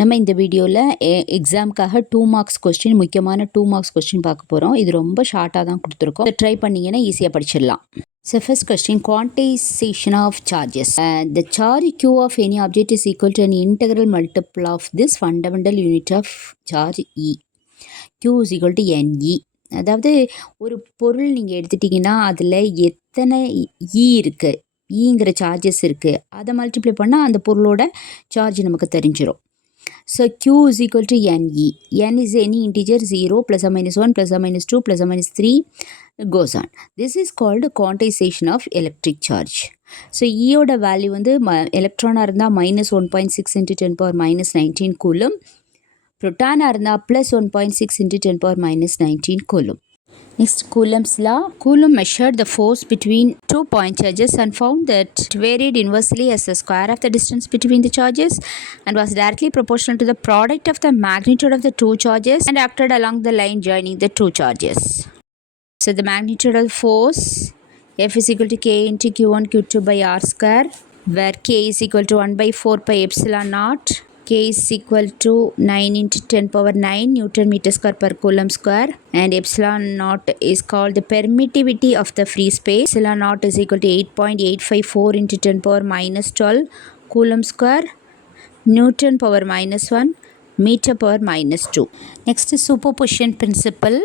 நம்ம இந்த வீடியோவில் எக்ஸாமுக்காக 2 மார்க்ஸ் கொஸ்டின், முக்கியமான 2 மார்க்ஸ் கொஸ்டின் பார்க்க போகிறோம். இது ரொம்ப ஷார்ட்டாக தான் கொடுத்துருக்கோம். இதை ட்ரை பண்ணிங்கன்னா ஈஸியாக படிச்சிடலாம். So first question, quantization of charges. The charge Q of any object is equal to an integral multiple of this fundamental unit of charge E. Q is equal to NE. அதாவது ஒரு பொருள் நீங்கள் எடுத்துட்டிங்கன்னா அதில் எத்தனை இ இருக்குது, ஈங்கிற சார்ஜஸ் இருக்குது, அதை மல்டிப்ளை பண்ணால் அந்த பொருளோட சார்ஜ் நமக்கு தெரிஞ்சிடும். So Q is equal to NE. N is any integer 0, plus or minus 1, plus or minus 2, plus or minus 3, goes on. This is called quantization of electric charge. So E ஓட வேல்யூ வந்து எலக்ட்ரானாக இருந்தால் minus 1.6 into 10 power minus 19 coulomb, புரோட்டானாக இருந்தால் plus 1.6 into 10 power minus 19 coulomb. Next, Coulomb's law. Coulomb measured the force between 2 point charges and found that it varied inversely as the square of the distance between the charges and was directly proportional to the product of the magnitude of the two charges and acted along the line joining the two charges. So the magnitude of the force F is equal to K into Q1 Q2 by R square, where K is equal to 1 by 4 pi epsilon naught. K is equal to 9 into 10 power 9 Newton meter square per coulomb square, and epsilon naught is called the permittivity of the free space. Epsilon naught is equal to 8.854 into 10 power minus 12 coulomb square, Newton power minus 1, meter power minus 2. Next is superposition principle.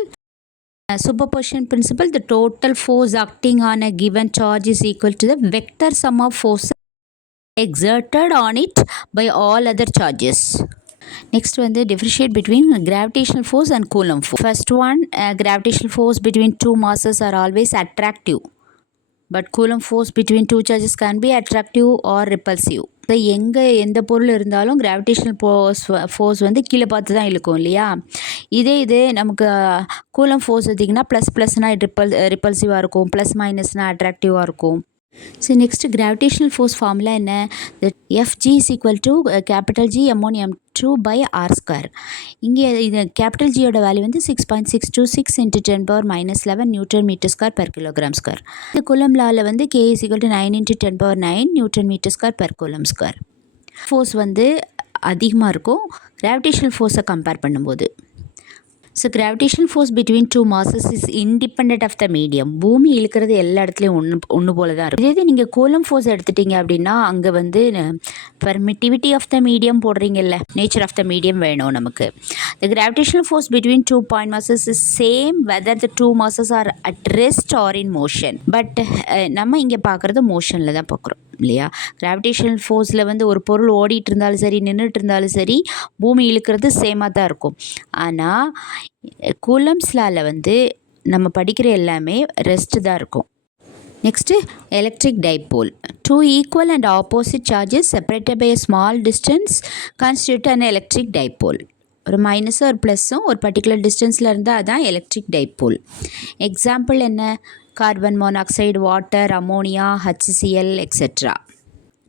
Superposition principle, the total force acting on a given charge is equal to the vector sum of forces exerted on it by all other charges. Next one, the differentiate between gravitational force and Coulomb force. First one, gravitational force between two masses are always attractive, but Coulomb force between two charges can be attractive or repulsive. எங்கே எந்த பொருள் இருந்தாலும் gravitational force வந்து கீழே பார்த்து தான் இழுக்கும் இல்லையா. இதே நமக்கு கூலம் ஃபோர்ஸ் பார்த்திங்கன்னா ப்ளஸ்னால் ரிப்பல்சிவாக இருக்கும், ப்ளஸ் மைனஸ்னால் அட்ராக்டிவாக இருக்கும். So next, gravitational force formula என்ன, that Fg is equal to capital G m1 m2 by r square. இங்கே இது கேபிட்டல் ஜியோட வேல்யூ வந்து 6.626 into 10 power minus 11 Newton meter square per kilogram square. இந்த கூலம் லாவில் வந்து K is equal to 9 into 10 power 9 Newton meter square per coulomb square. Force வந்து அதிகமாக இருக்கும் கிராவிடேஷனல் ஃபோர்ஸை கம்பேர் பண்ணும்போது. So gravitational force between two masses is independent of the medium. பூமி இழுக்கிறது எல்லா இடத்துலையும் ஒன்று போல தான் இருக்கும். இதே நீங்கள் கூலம் ஃபோர்ஸ் எடுத்துட்டிங்க அப்படின்னா அங்கே வந்து பெர்மிட்டிவிட்டி ஆஃப் த மீடியம் போடுறீங்கல்ல, நேச்சர் ஆஃப் த மீடியம் வேணும் நமக்கு. The gravitational force between two point masses is same whether the two masses are at rest or in motion. But நம்ம இங்கே பார்க்குறது மோஷனில் தான் பார்க்குறோம் இல்லையா. கிராவிடேஷனல் ஃபோர்ஸில் வந்து ஒரு பொருள் ஓடிட்டு இருந்தாலும் சரி, நின்றுட்டு இருந்தாலும் சரி, பூமி இழுக்கிறது சேமாக தான் இருக்கும். ஆனால் கூலம்ஸ் லாவில் வந்து நம்ம படிக்கிற எல்லாமே ரெஸ்ட்டு தான் இருக்கும். Next electric dipole. Two equal and opposite charges separated by a small distance constitute an electric dipole. ஒரு மைனஸும் ஒரு ப்ளஸ்ஸும் ஒரு பர்டிகுலர் டிஸ்டன்ஸில் இருந்தால் அதான் எலக்ட்ரிக் டைபோல். எக்ஸாம்பிள் என்ன, carbon monoxide, water, ammonia, HCl, etc.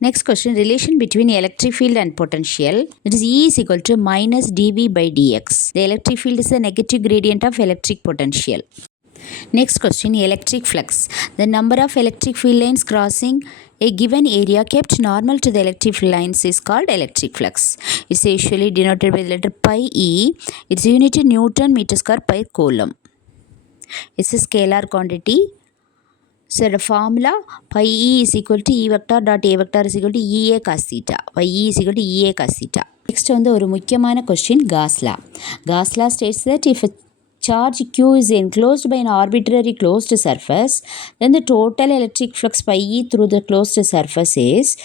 Next question, relation between electric field and potential. It is E is equal to minus dV by dx. The electric field is the negative gradient of electric potential. Next question, electric flux. The number of electric field lines crossing a given area kept normal to the electric field lines is called electric flux. It's usually denoted by the letter pi E. Its unit is Newton meter square per coulomb. It's a scalar quantity. So the formula pi E is equal to E vector dot A vector is equal to EA cos theta. Pi E is equal to EA cos theta. Next வந்து ஒரு முக்கியமான question, Gauss law. Gauss law states that if a charge Q is enclosed by an arbitrary closed surface, then the total electric flux pi E through the closed surface is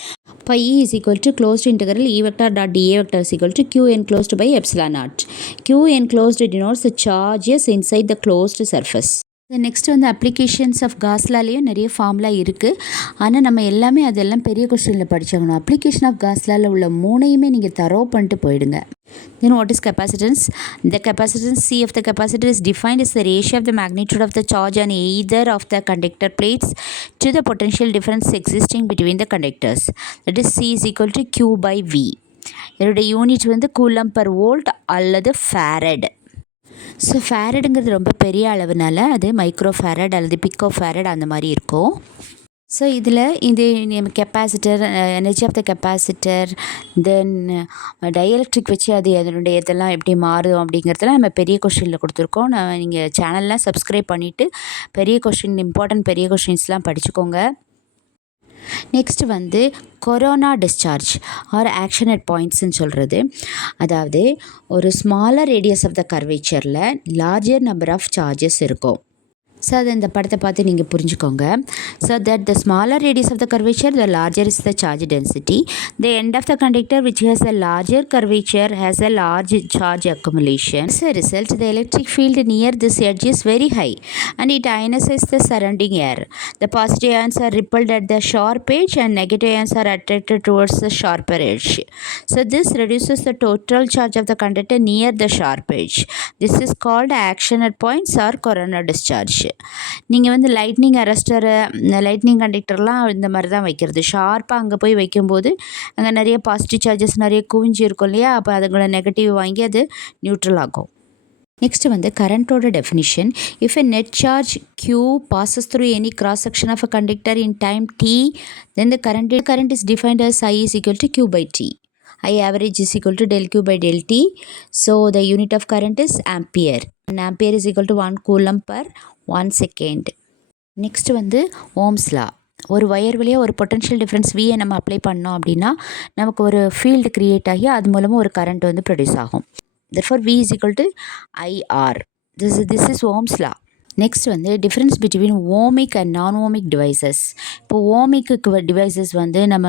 pi E is equal to closed integral E vector dot dA vector is equal to Q enclosed by epsilon naught. Q enclosed denotes the charges inside the closed surface. Next வந்து applications of காஸ்லாலேயும் நிறைய ஃபார்முலா இருக்குது. ஆனால் நம்ம எல்லாமே அதெல்லாம் பெரிய கொஸ்டினில் படிச்சாகணும். அப்ளிகேஷன் ஆஃப் காஸ்லாவில் உள்ள மூணையுமே நீங்கள் தரோ பண்ணிட்டு போயிடுங்க. Then what is capacitance? The capacitance C of the capacitor is defined as the ratio of the magnitude of the charge on either of the conductor plates to the potential difference existing between the conductors. That is C is equal to Q by V. இதோட unit வந்து coulomb per volt அல்லது farad. So ஃபேரடுங்கிறது ரொம்ப பெரிய அளவுனால அது micro farad அல்லது pico farad அந்த மாதிரி இருக்கும். ஸோ இதில் இது நம்ம capacitor, energy of the capacitor, then dielectric வச்சு அது அதனுடைய இதெல்லாம் எப்படி மாறும் அப்படிங்கிறதெல்லாம் நம்ம பெரிய கொஷினில் கொடுத்துருக்கோம். நீங்கள் சேனல்லாம் சப்ஸ்கிரைப் பண்ணிவிட்டு பெரிய கொஷின், இம்பார்ட்டன்ட் பெரிய கொஷின்ஸ்லாம் படிச்சுக்கோங்க. நெக்ஸ்ட் வந்து corona discharge or action at பாயிண்ட்ஸ்ன்னு சொல்கிறது. அதாவது ஒரு ஸ்மாலர் ரேடியஸ் ஆஃப் த கர்வேச்சரில் லார்ஜர் நம்பர் ஆஃப் சார்ஜஸ் இருக்கும். ஸோ அது இந்த படத்தை பார்த்து நீங்கள் புரிஞ்சுக்கோங்க. So that the smaller radius of the curvature, the larger is the charge density. The end of the conductor which has a larger curvature has a large charge accumulation. As a result, the electric field near this edge is very high and it ionizes the surrounding air. The positive ions are repelled at the sharp edge and negative ions are attracted towards the sharper edge. So this reduces the total charge of the conductor near the sharp edge. This is called action at points or coronal discharge. நீங்கள் வந்து லைட்னிங் அரெஸ்டரு, லைட்னிங் கண்டக்டர்லாம் இந்த மாதிரி தான் வைக்கிறது. ஷார்ப்பாக அங்கே போய் வைக்கும்போது அங்கே நிறைய பாசிட்டிவ் சார்ஜஸ் நிறைய குவிஞ்சு இருக்கும் இல்லையா, அப்போ அதுங்களோட நெகட்டிவ் வாங்கி அது நியூட்ரல் ஆகும். நெக்ஸ்ட் வந்து கரண்ட்டோட definition. If a net charge Q passes through any cross section of a conductor in time t, then the current is defined as I is equal to Q by T. I average is equal to del Q by del T. So the unit of current is ampere. And ampere is equal to 1 coulomb per 1 second. Next வந்து Ohm's law. ஒரு ஒயர் வழியாக ஒரு potential difference வியை நம்ம அப்ளை பண்ணோம் அப்படின்னா நமக்கு ஒரு ஃபீல்டு க்ரியேட் ஆகி அது மூலமாக ஒரு கரண்ட் வந்து ப்ரொடியூஸ் ஆகும். therefore V is equal to IR. This is Ohm's law. Next வந்து difference between ohmic and non ohmic devices. இப்போ ஓமிக்கு டிவைசஸ் வந்து நம்ம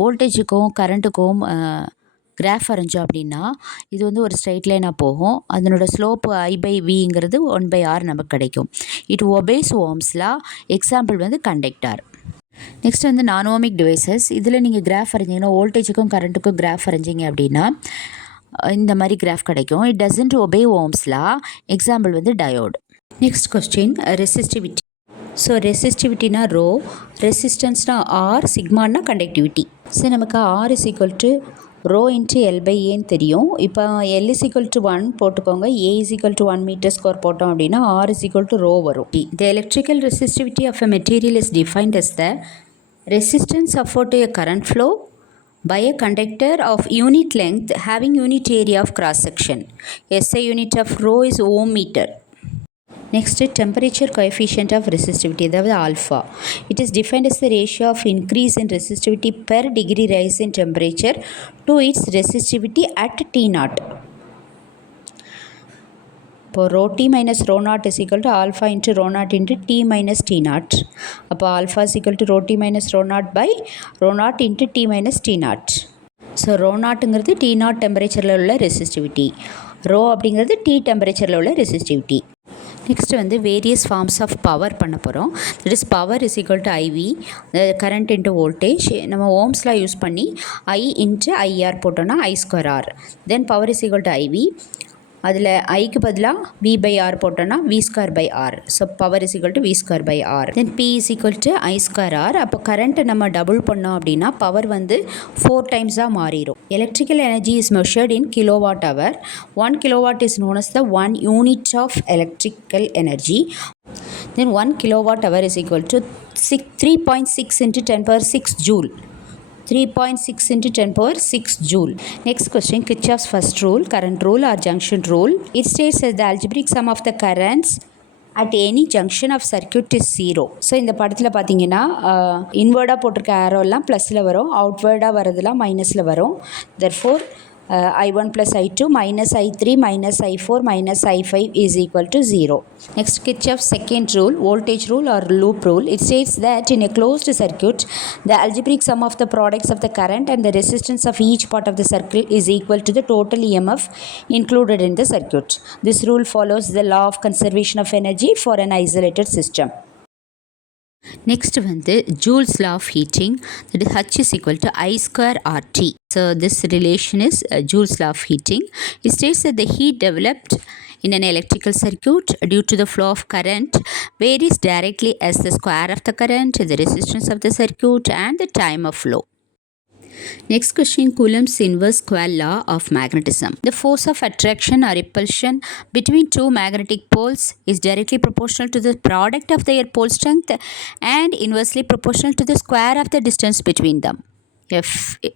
வோல்டேஜுக்கும் கரண்ட்டுக்கும் கிராஃப் வரைஞ்சோம் அப்படின்னா இது வந்து ஒரு ஸ்ட்ரைட் லைனாக போகும். அதனோட ஸ்லோப்பு I/Vங்கிறது 1/R நமக்கு கிடைக்கும். It obeys Ohm's law. Example வந்து கண்டக்டார். நெக்ஸ்ட் வந்து நான் ஓமிக் டிவைசஸ். இதில் நீங்கள் கிராஃப் வரைஞ்சிங்கன்னா வோல்டேஜுக்கும் கரண்ட்டுக்கும் கிராஃப் வரைஞ்சிங்க அப்படின்னா இந்த மாதிரி கிராஃப் கிடைக்கும். It doesn't obey Ohm's law. Example வந்து diode. Next question resistivity. So ரெசிஸ்டிவிட்டினா ரோ, ரெசிஸ்டன்ஸ்னா ஆர், சிக்மானா கண்டக்டிவிட்டி. ஸோ நமக்கு R is equal to rho into L/Aன்னு தெரியும். இப்போ L is equal to 1 போட்டுக்கோங்க, A is equal to 1 meter square போட்டோம் அப்படின்னா R is equal to rho வரும். The electrical resistivity of a material is defined as the resistance offered to a current flow by a conductor of unit length having unit area of cross section. SI unit of rho is ohm meter. Next, temperature coefficient of resistivity, அதாவது alpha. It is defined as the ratio of increase in resistivity per degree rise in temperature to its resistivity at T0. இப்போ rho T minus rho naught is equal to alpha into rho naught into T minus T naught. அப்போ alpha is equal to rho T minus rho naught by rho naught into T minus T naught. So rho நாட்டுங்கிறது T0 டெம்பரேச்சரில் உள்ள resistivity, rho அப்படிங்கிறது T டெம்பரேச்சரில் உள்ள resistivity. Next வந்து various forms of power பண்ண போகிறோம். That is power is equal to IV, current into voltage. நம்ம ஓம்ஸ்லாம் யூஸ் பண்ணி I இன்ட்டு IR போட்டோன்னா I²R. Then power is equal to IV. அதில் ஐக்கு பதிலாக V/R போட்டோன்னா V²/R. So power is equal to V²/R. Then P is equal to I²R. அப்போ கரண்ட்டை நம்ம டபுள் பண்ணோம் அப்படின்னா பவர் வந்து 4 டைம்ஸாக மாறிடும். Electrical energy is measured in kilowatt hour. 1 kilowatt is known as the 1 unit of electrical energy. Then 1 kilowatt hour is equal to 3.6 into 10 power 6 joule. 3.6 into 10 power 6 joule. Next question, Kirchhoff's first rule, current rule or junction rule. It states that the algebraic sum of the currents at any junction of circuit is 0. ஸோ இந்த படத்தில் பார்த்தீங்கன்னா இன்வேர்டாக போட்டிருக்க ஆரோலாம் ப்ளஸில் வரும், அவுட்வேர்டாக வரதெல்லாம் மைனஸில் வரும். therefore I1 plus I2 minus I3 minus I4 minus I5 is equal to 0. Next, Kirchhoff's second rule, voltage rule or loop rule. It states that in a closed circuit, the algebraic sum of the products of the current and the resistance of each part of the circuit is equal to the total EMF included in the circuit. This rule follows the law of conservation of energy for an isolated system. Next வந்து Joule's law of heating, that is H is equal to I²RT. So this relation is Joule's law of heating. It states that the heat developed in an electrical circuit due to the flow of current varies directly as the square of the current, the resistance of the circuit and the time of flow. Next question, Coulomb's inverse square law of magnetism. The force of attraction or repulsion between two magnetic poles is directly proportional to the product of their pole strength and inversely proportional to the square of the distance between them. F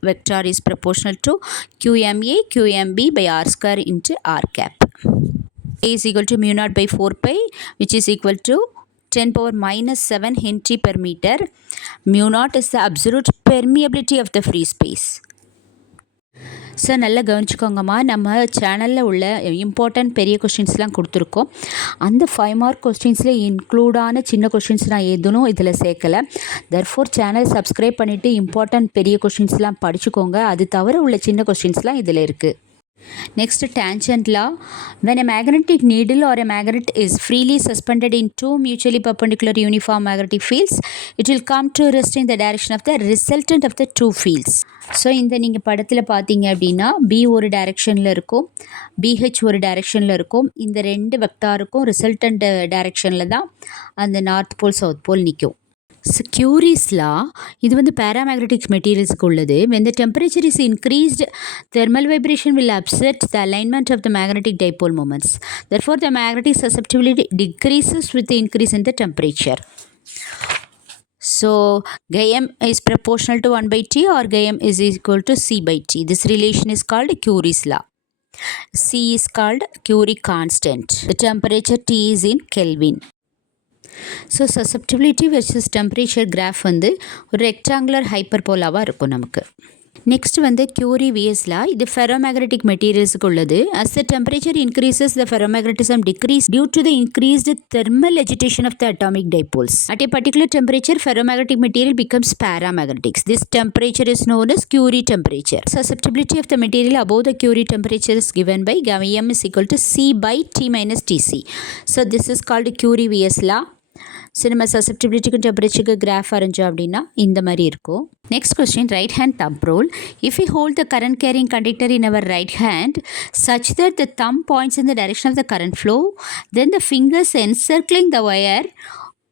vector is proportional to QMA QMB by R square into R cap. A is equal to mu naught by 4 pi, which is equal to 10 power minus 7 Henry per meter. Mu naught is the absolute permeability of the free space. So நல்லா கவனிச்சுக்கோங்கம்மா, நம்ம சேனலில் உள்ள இம்பார்ட்டன்ட் பெரிய கொஷின்ஸ்லாம் கொடுத்துருக்கோம். அந்த 5 மார்க் கொஸ்டின்ஸில் இன்க்ளூடான சின்ன கொஷின்ஸ் நான் எதுவும் இதில் சேர்க்கலை. தர்ஃபோர் சேனல் சப்ஸ்கிரைப் பண்ணிவிட்டு இம்பார்ட்டன்ட் பெரிய கொஷின்ஸ்லாம் படிச்சுக்கோங்க. அது தவிர உள்ள சின்ன கொஷின்ஸ்லாம் இதில் இருக்குது. Next, tangent law. When a magnetic needle or a magnet is freely suspended in two mutually perpendicular uniform magnetic fields, it will come to rest in the direction of the resultant of the two fields. So இந்த நீங்கள் படத்தில் பார்த்தீங்க அப்படின்னா B ஒரு டைரெக்ஷனில் இருக்கும், BH ஒரு டைரெக்ஷனில் இருக்கும். இந்த ரெண்டு வெக்டாருக்கும் ரிசல்டன்ட் டைரெக்ஷனில் தான் அந்த நார்த் போல் சவுத் போல் நிற்கும். Curie's law, இது வந்து paramagnetic materialsக்கு உள்ளது. When the temperature is increased, thermal vibration will upset the alignment of the magnetic dipole moments. Therefore, the magnetic susceptibility decreases with the increase in the temperature. So, Gm is proportional to 1 by T or Gm is equal to C by T. This relation is called Curie's law. C is called Curie constant. The temperature T is in Kelvin. So susceptibility versus temperature graph வந்து ஒரு ரெக்டாங்குலர் ஹைப்பர்போலாவாக இருக்கும் நமக்கு. நெக்ஸ்ட் வந்து Curie Weirs law. இது ferromagnetic மெட்டீரியல்ஸுக்கு உள்ளது. As the temperature increases the ferromagnetism decrease due to the increased thermal agitation of the atomic dipoles. At a particular temperature, ferromagnetic material becomes paramagnetic. This temperature is known as Curie temperature. Susceptibility of the material above the Curie temperature is given by Gm is equal to C by T minus Tc. So this is called Curie Weirs law. So நம்ம சசப்டிபிலிட்டிக்கு டெம்பரேச்சருக்கு graph வரைஞ்சோம் அப்படின்னா இந்த மாதிரி இருக்கும். Next question, right hand thumb rule. If you hold the current carrying conductor in our right hand such that the thumb points in the direction of the current flow, then the fingers encircling the wire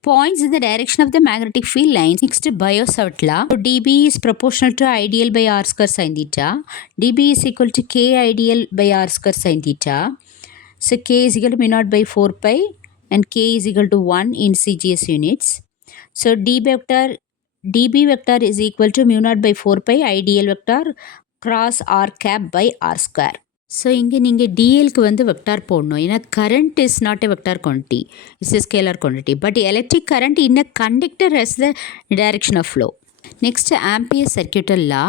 points in the direction of the magnetic field lines. Next, Biot-Savart law. So, dB is proportional to ideal by r square sin theta. dB is equal to k ideal by r square sin theta. So k is equal to mu naught by 4 pi and k is equal to 1 in CGS units. So dB vector is equal to mu naught by 4 pi ideal vector cross r cap by r square. So இங்கே நீங்கள் டிஎல்க்கு வந்து vector போடணும். ஏன்னா current is not a vector quantity, it's a scalar quantity. But electric current in a conductor has the direction of flow. Next, Ampere's circuital law.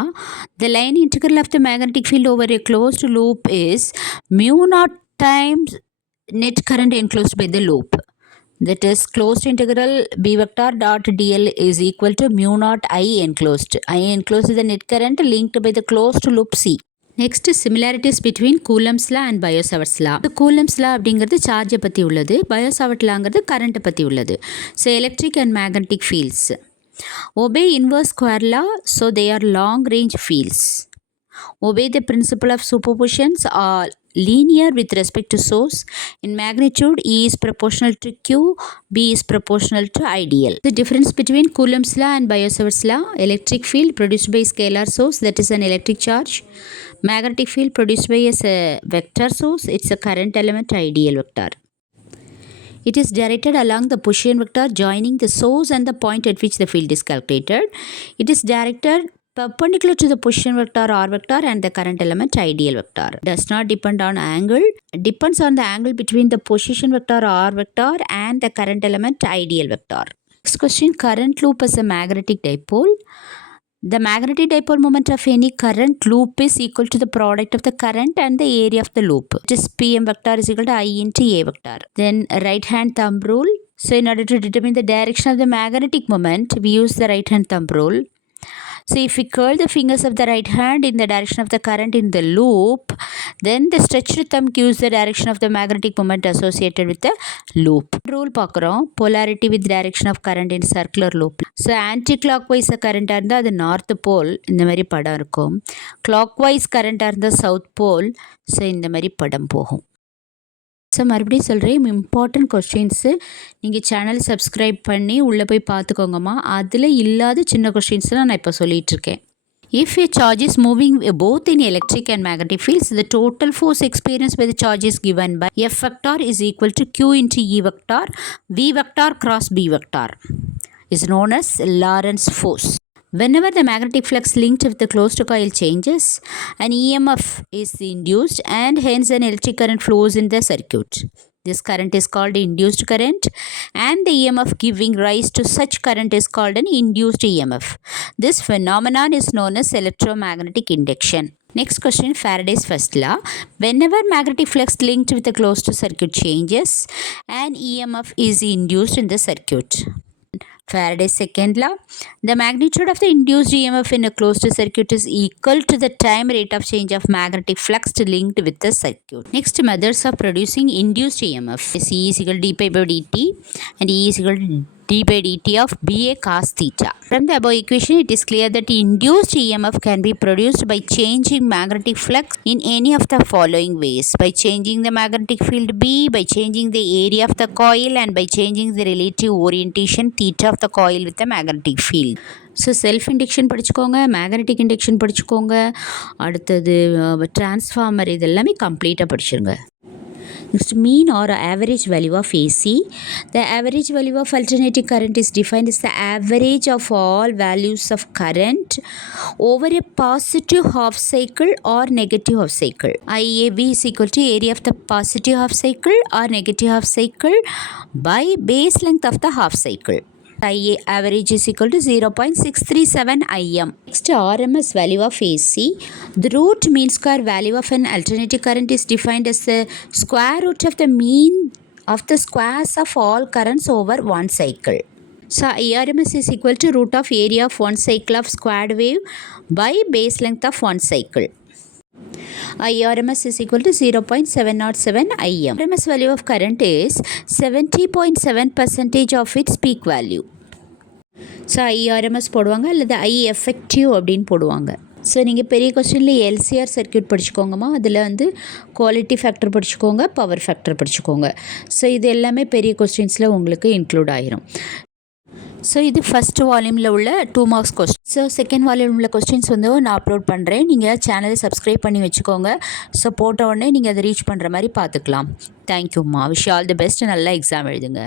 The line integral of the magnetic field over a closed loop is mu naught times net current enclosed by the loop. That is, closed integral B vector dot dl is equal to mu naught I enclosed. I enclosed is the net current linked by the closed loop C. Next, similarities between Coulomb's law and Biot-Savart's law. Coulomb's law அப்படிங்கிறது சார்ஜை பற்றி உள்ளது, Biot-Savart lawங்கிறது கரண்ட்டை பற்றி உள்ளது. So electric and magnetic fields. Obey inverse square law, so they are long range fields. Obey the principle of superpositions are linear with respect to source. In magnitude, E is proportional to Q, B is proportional to ideal. The difference between Coulomb's law and Biot-Savart's law: electric field produced by scalar source, that is an electric charge. Magnetic field produced by a vector source, it's a current element ideal vector. It is directed along the Puchian vector joining the source and the point at which the field is calculated. It is directed perpendicular to the Puchian vector r vector and the current element ideal vector. Does not depend on angle. Depends on the angle between the position vector r vector and the current element ideal vector. Next question, current loop as a magnetic dipole. The magnetic dipole moment of any current loop is equal to the product of the current and the area of the loop. Just Pm vector is equal to I into A vector. Then right hand thumb rule. So in order to determine the direction of the magnetic moment, we use the right hand thumb rule. So if we curl the fingers of the right hand in the direction of the current in the loop, then the stretched thumb gives the direction of the magnetic moment associated with the loop. Rule பார்க்குறோம், polarity with direction of current in circular loop. So anti-clockwise current இருந்தால் அது north pole, இந்த மாதிரி படம் இருக்கும். Clockwise current இருந்தால் south pole, so இந்த மாதிரி படம் போகும். ஸோ மறுபடியும் சொல்கிறேன், இம்பார்ட்டன்ட் கொஸ்டின்ஸு நீங்கள் சேனல் சப்ஸ்கிரைப் பண்ணி உள்ளே போய் பார்த்துக்கோங்கம்மா. அதில் இல்லாத சின்ன கொஸ்டின்ஸ்லாம் நான் இப்போ சொல்லிகிட்ருக்கேன். If a charge is moving both in electric and magnetic fields, the total force experienced by the charge is given by F vector is equal to Q into E vector, V vector cross B vector, is known as Lorentz force. Whenever the magnetic flux linked with the closed coil changes, an EMF is induced and hence an electric current flows in the circuit. This current is called induced current, and the EMF giving rise to such current is called an induced EMF. This phenomenon is known as electromagnetic induction. Next question, Faraday's first law. Whenever magnetic flux linked with the closed circuit changes, an EMF is induced in the circuit. Faraday's second law. The magnitude of the induced EMF in a closed circuit is equal to the time rate of change of magnetic flux linked with the circuit. Next, methods of producing induced EMF. E is equal to d pi by dt and E is equal to d by dt of BA cos theta. From the above equation, it is clear that induced EMF can be produced by changing magnetic flux in any of the following ways: by changing the magnetic field B, by changing the area of the coil, and by changing the relative orientation theta of the coil with the magnetic field. So self induction படிச்சுக்கோங்க, magnetic induction படிச்சுக்கோங்க, அடுத்தது டிரான்ஸ்ஃபார்மர், இது எல்லாமே கம்ப்ளீட்டாக படிச்சிருங்க. Next, mean or average value of AC. The average value of alternating current is defined as the average of all values of current over a positive half cycle or negative half cycle. IAB is equal to area of the positive half cycle or negative half cycle by base length of the half cycle. IA average is equal to 0.637 Im. Next, RMS value of AC. The root mean square value of an alternating current is defined as the square root of the mean of the squares of all currents over one cycle. So IRMS is equal to root of area of one cycle of squared wave by base length of one cycle. IRMS is equal to 0.707 Im. RMS value of current is 70.7% of its peak value. So IRMS போடுவாங்க அல்லது I effective அப்படின்னு போடுவாங்க. ஸோ நீங்கள் பெரிய கொஸ்டினில் LCR circuit படிச்சுக்கோங்கம்மா. அதில் வந்து குவாலிட்டி ஃபேக்டர் படிச்சுக்கோங்க, பவர் ஃபேக்டர் படிச்சுக்கோங்க. ஸோ இது எல்லாமே பெரிய கொஸ்டின்ஸில் உங்களுக்கு இன்க்ளூட் ஆகிரும். ஸோ இது ஃபஸ்ட் வால்யூமில் உள்ள 2 மார்க்ஸ் கொஸ்டின். ஸோ செகண்ட் வால்யூமில் உள்ள கொஸ்டின்ஸ் வந்து நான் அப்லோட் பண்ணுறேன். நீங்கள் சேனலை சப்ஸ்கிரைப் பண்ணி வச்சுக்கோங்க. ஸோ போட்ட உடனே நீங்கள் அதை ரீச் பண்ணுற மாதிரி பார்த்துக்கலாம். தேங்க்யூம்மா. Wish all the best. நல்லா எக்ஸாம் எழுதுங்க.